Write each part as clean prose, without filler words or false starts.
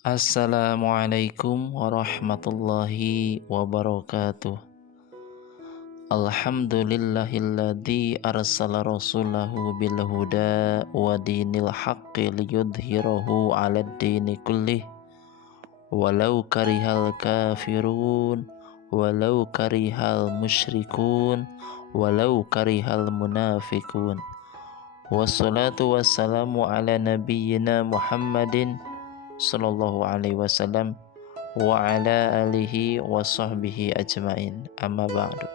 Assalamualaikum warahmatullahi wabarakatuh. Alhamdulillahilladzi arsala rasulahu bil huda wa dinil haqqi liyudhhirahu 'alad dini kullih walau karihal kafirun walau karihal musyrikun walau karihal munafikun. Wassalatu wassalamu ala nabiyyina Muhammadin sallallahu alaihi wasallam wa ala alihi wa sahbihi ajmain. Amma ba'du.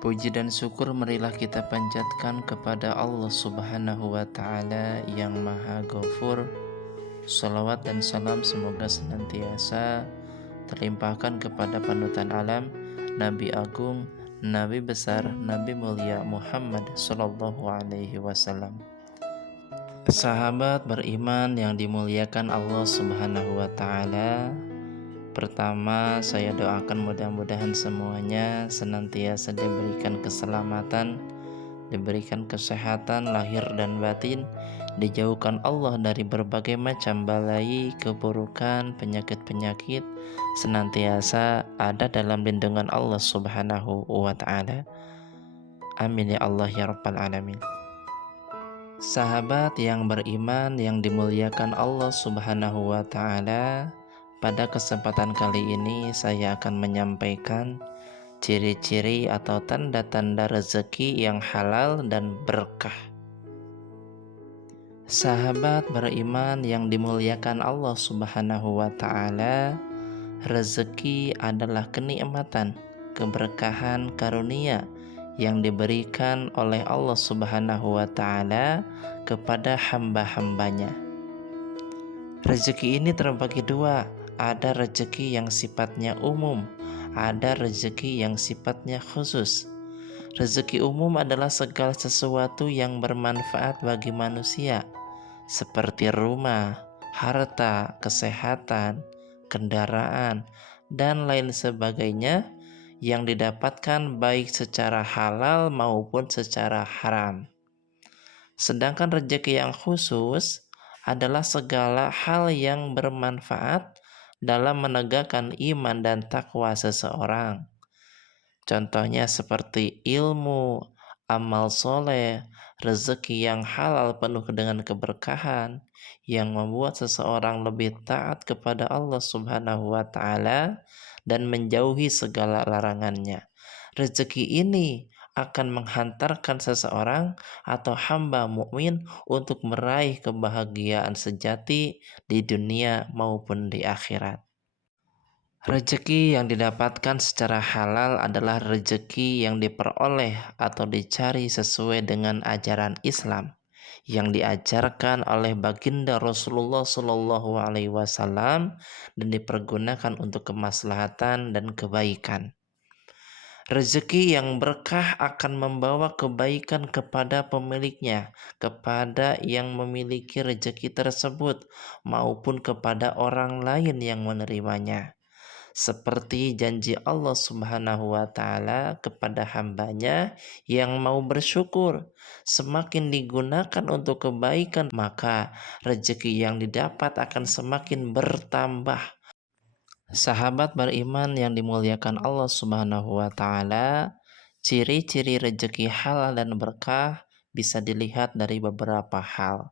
Puji dan syukur marilah kita panjatkan kepada Allah Subhanahu wa taala yang Maha Ghafur. Salawat dan salam semoga senantiasa terlimpahkan kepada panutan alam, Nabi Agung, Nabi besar, Nabi mulia Muhammad sallallahu alaihi wasallam. Sahabat beriman yang dimuliakan Allah Subhanahu wa taala, pertama saya doakan mudah-mudahan semuanya senantiasa diberikan keselamatan, diberikan kesehatan lahir dan batin, dijauhkan Allah dari berbagai macam balai, keburukan, penyakit-penyakit, senantiasa ada dalam lindungan Allah Subhanahu wa taala. Amin ya Allah ya rabbal alamin. Sahabat yang beriman yang dimuliakan Allah Subhanahu wa taala, pada kesempatan kali ini saya akan menyampaikan ciri-ciri atau tanda-tanda rezeki yang halal dan berkah. Sahabat beriman yang dimuliakan Allah Subhanahu wa taala, rezeki adalah kenikmatan, keberkahan, karunia yang diberikan oleh Allah Subhanahu wa taala kepada hamba-hambanya. Rezeki ini terbagi dua, ada rezeki yang sifatnya umum, ada rezeki yang sifatnya khusus. Rezeki umum adalah segala sesuatu yang bermanfaat bagi manusia, seperti rumah, harta, kesehatan, kendaraan, dan lain sebagainya yang didapatkan baik secara halal maupun secara haram. Sedangkan rezeki yang khusus adalah segala hal yang bermanfaat dalam menegakkan iman dan takwa seseorang. Contohnya seperti ilmu, amal soleh, rezeki yang halal penuh dengan keberkahan yang membuat seseorang lebih taat kepada Allah Subhanahu wa taala dan menjauhi segala larangannya. Rezeki ini akan menghantarkan seseorang atau hamba mukmin untuk meraih kebahagiaan sejati di dunia maupun di akhirat. Rezeki yang didapatkan secara halal adalah rezeki yang diperoleh atau dicari sesuai dengan ajaran Islam yang diajarkan oleh baginda Rasulullah Shallallahu Alaihi Wasallam dan dipergunakan untuk kemaslahatan dan kebaikan. Rezeki yang berkah akan membawa kebaikan kepada pemiliknya, kepada yang memiliki rezeki tersebut, maupun kepada orang lain yang menerimanya. Seperti janji Allah Subhanahu wa taala kepada hambanya yang mau bersyukur, semakin digunakan untuk kebaikan, maka rezeki yang didapat akan semakin bertambah. Sahabat beriman yang dimuliakan Allah Subhanahu wa taala, ciri-ciri rezeki halal dan berkah bisa dilihat dari beberapa hal.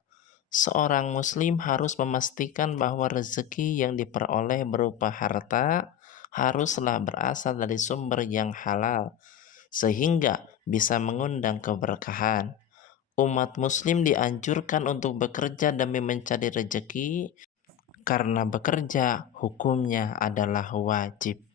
Seorang muslim harus memastikan bahwa rezeki yang diperoleh berupa harta haruslah berasal dari sumber yang halal, sehingga bisa mengundang keberkahan. Umat muslim dianjurkan untuk bekerja demi mencari rezeki, karena bekerja hukumnya adalah wajib.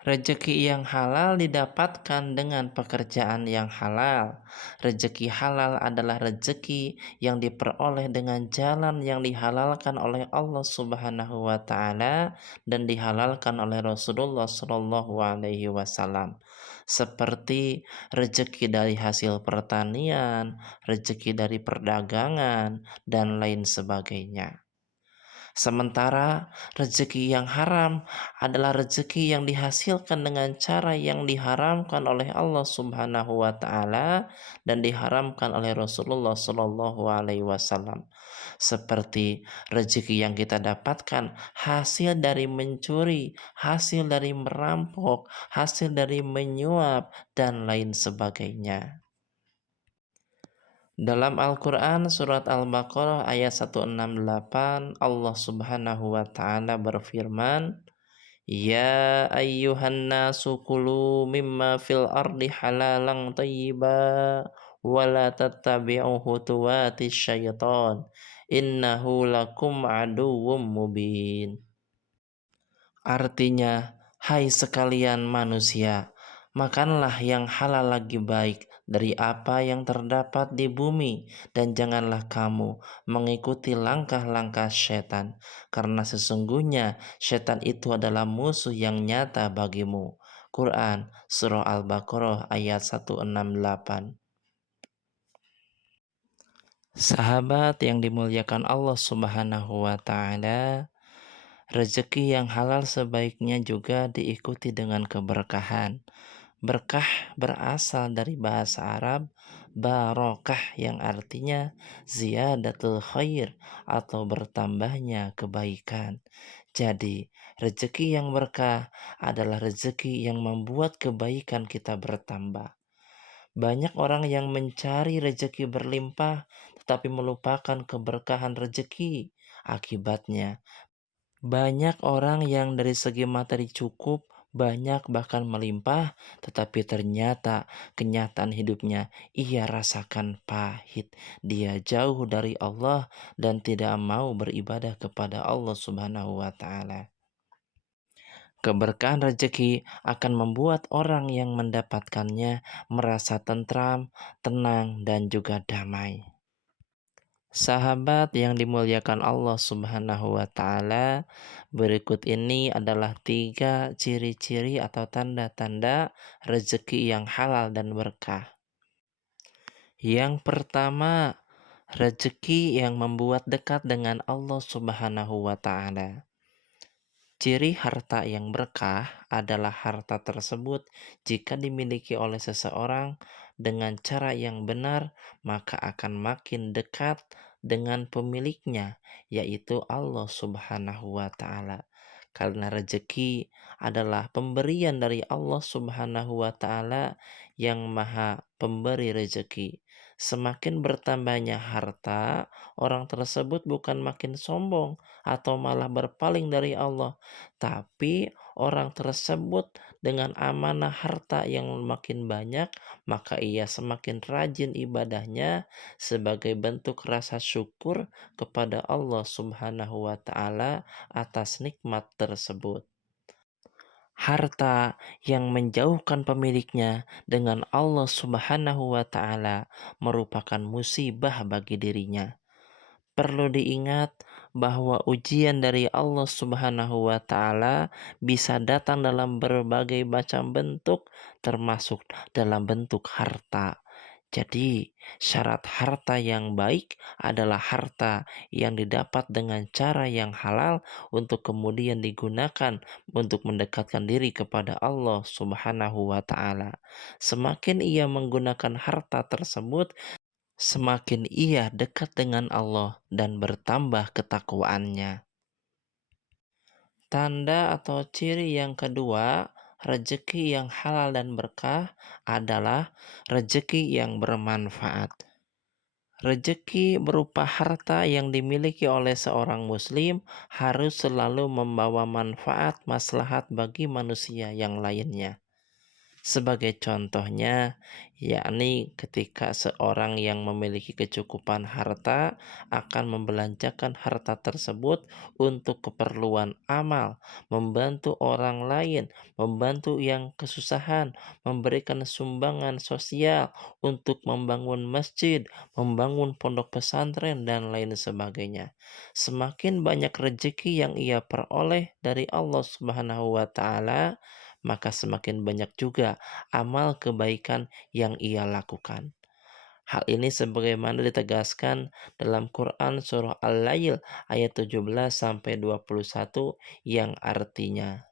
Rezeki yang halal didapatkan dengan pekerjaan yang halal. Rezeki halal adalah rezeki yang diperoleh dengan jalan yang dihalalkan oleh Allah Subhanahu wa taala dan dihalalkan oleh Rasulullah Shallallahu alaihi wasallam. Seperti rezeki dari hasil pertanian, rezeki dari perdagangan, dan lain sebagainya. Sementara rezeki yang haram adalah rezeki yang dihasilkan dengan cara yang diharamkan oleh Allah Subhanahu wa taala dan diharamkan oleh Rasulullah Shallallahu alaihi wasallam. Seperti rezeki yang kita dapatkan hasil dari mencuri, hasil dari merampok, hasil dari menyuap dan lain sebagainya. Dalam Al-Quran surat Al-Baqarah ayat 168 Allah subhanahu wa ta'ala berfirman, Ya ayyuhan nasu kulu mimma fil ardi halalang tayyiba wa la tattabi'u khutuwati syaitan innahu lakum aduwwum mubin. Artinya, hai sekalian manusia, makanlah yang halal lagi baik dari apa yang terdapat di bumi, dan janganlah kamu mengikuti langkah-langkah setan, karena sesungguhnya setan itu adalah musuh yang nyata bagimu. Quran Surah Al-Baqarah ayat 168. Sahabat yang dimuliakan Allah Subhanahu wa taala, rezeki yang halal sebaiknya juga diikuti dengan keberkahan. Berkah berasal dari bahasa Arab barokah yang artinya ziyadatul khair atau bertambahnya kebaikan. Jadi, rezeki yang berkah adalah rezeki yang membuat kebaikan kita bertambah. Banyak orang yang mencari rezeki berlimpah tetapi melupakan keberkahan rezeki. Akibatnya, banyak orang yang dari segi materi cukup, banyak bahkan melimpah, tetapi ternyata kenyataan hidupnya ia rasakan pahit. Dia jauh dari Allah dan tidak mau beribadah kepada Allah Subhanahu wa taala. Keberkahan rezeki akan membuat orang yang mendapatkannya merasa tentram, tenang, dan juga damai. Sahabat yang dimuliakan Allah Subhanahu wa taala, berikut ini adalah 3 ciri-ciri atau tanda-tanda rezeki yang halal dan berkah. Yang pertama, rezeki yang membuat dekat dengan Allah Subhanahu wa taala. Ciri harta yang berkah adalah harta tersebut jika dimiliki oleh seseorang dengan cara yang benar, maka akan makin dekat dengan pemiliknya, yaitu Allah Subhanahu wa Ta'ala. Karena rezeki adalah pemberian dari Allah Subhanahu wa Ta'ala yang Maha Pemberi rezeki. Semakin bertambahnya harta, orang tersebut bukan makin sombong atau malah berpaling dari Allah, tapi orang tersebut dengan amanah harta yang makin banyak, maka ia semakin rajin ibadahnya sebagai bentuk rasa syukur kepada Allah Subhanahu wa taala atas nikmat tersebut. Harta yang menjauhkan pemiliknya dengan Allah Subhanahu wa taala merupakan musibah bagi dirinya. Perlu diingat bahwa ujian dari Allah Subhanahu wa taala bisa datang dalam berbagai macam bentuk, termasuk dalam bentuk harta. Jadi, syarat harta yang baik adalah harta yang didapat dengan cara yang halal untuk kemudian digunakan untuk mendekatkan diri kepada Allah Subhanahu wa taala. Semakin ia menggunakan harta tersebut, semakin ia dekat dengan Allah dan bertambah ketakwaannya. Tanda atau ciri yang kedua, rezeki yang halal dan berkah adalah rezeki yang bermanfaat. Rezeki berupa harta yang dimiliki oleh seorang muslim harus selalu membawa manfaat maslahat bagi manusia yang lainnya. Sebagai contohnya, yakni ketika seorang yang memiliki kecukupan harta akan membelanjakan harta tersebut untuk keperluan amal, membantu orang lain, membantu yang kesusahan, memberikan sumbangan sosial untuk membangun masjid, membangun pondok pesantren, dan lain sebagainya. Semakin banyak rezeki yang ia peroleh dari Allah Subhanahu wa Ta'ala, maka semakin banyak juga amal kebaikan yang ia lakukan. Hal ini sebagaimana ditegaskan dalam Quran surah Al-Lail ayat 17 sampai 21 yang artinya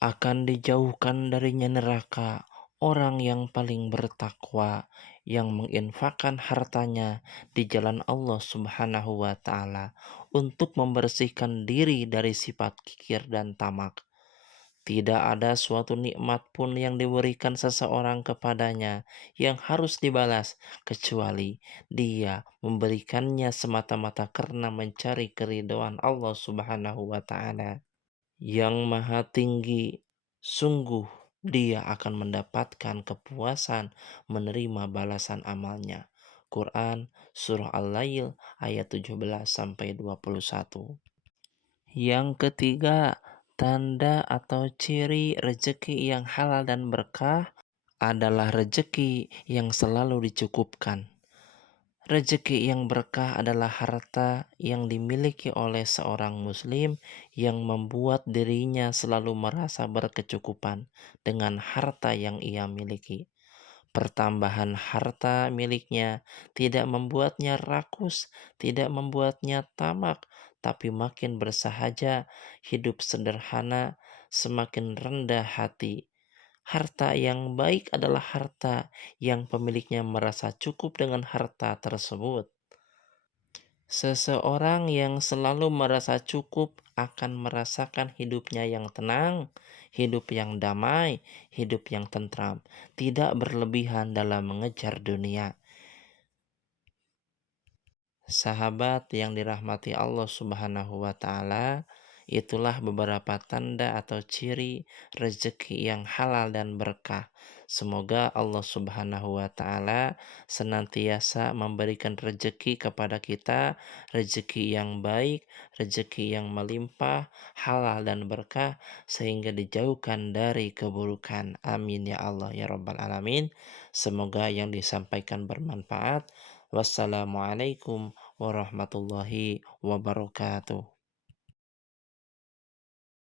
akan dijauhkan darinya neraka orang yang paling bertakwa yang menginfakkan hartanya di jalan Allah Subhanahu wa taala untuk membersihkan diri dari sifat kikir dan tamak. Tidak ada suatu nikmat pun yang diberikan seseorang kepadanya yang harus dibalas kecuali dia memberikannya semata-mata karena mencari keridhaan Allah Subhanahu wa taala yang maha tinggi. Sungguh dia akan mendapatkan kepuasan menerima balasan amalnya. Quran Surah Al-Lail ayat 17 sampai 21. Yang ketiga, tanda atau ciri rezeki yang halal dan berkah adalah rezeki yang selalu dicukupkan. Rezeki yang berkah adalah harta yang dimiliki oleh seorang muslim yang membuat dirinya selalu merasa berkecukupan dengan harta yang ia miliki. Pertambahan harta miliknya tidak membuatnya rakus, tidak membuatnya tamak, tapi makin bersahaja, hidup sederhana, semakin rendah hati. Harta yang baik adalah harta yang pemiliknya merasa cukup dengan harta tersebut. Seseorang yang selalu merasa cukup akan merasakan hidupnya yang tenang, hidup yang damai, hidup yang tentram, tidak berlebihan dalam mengejar dunia. Sahabat yang dirahmati Allah Subhanahu wa taala, itulah beberapa tanda atau ciri rezeki yang halal dan berkah. Semoga Allah Subhanahu wa taala senantiasa memberikan rezeki kepada kita, rezeki yang baik, rezeki yang melimpah, halal dan berkah sehingga dijauhkan dari keburukan. Amin ya Allah ya rabbal alamin. Semoga yang disampaikan bermanfaat. Wassalamualaikum warahmatullahi wabarakatuh.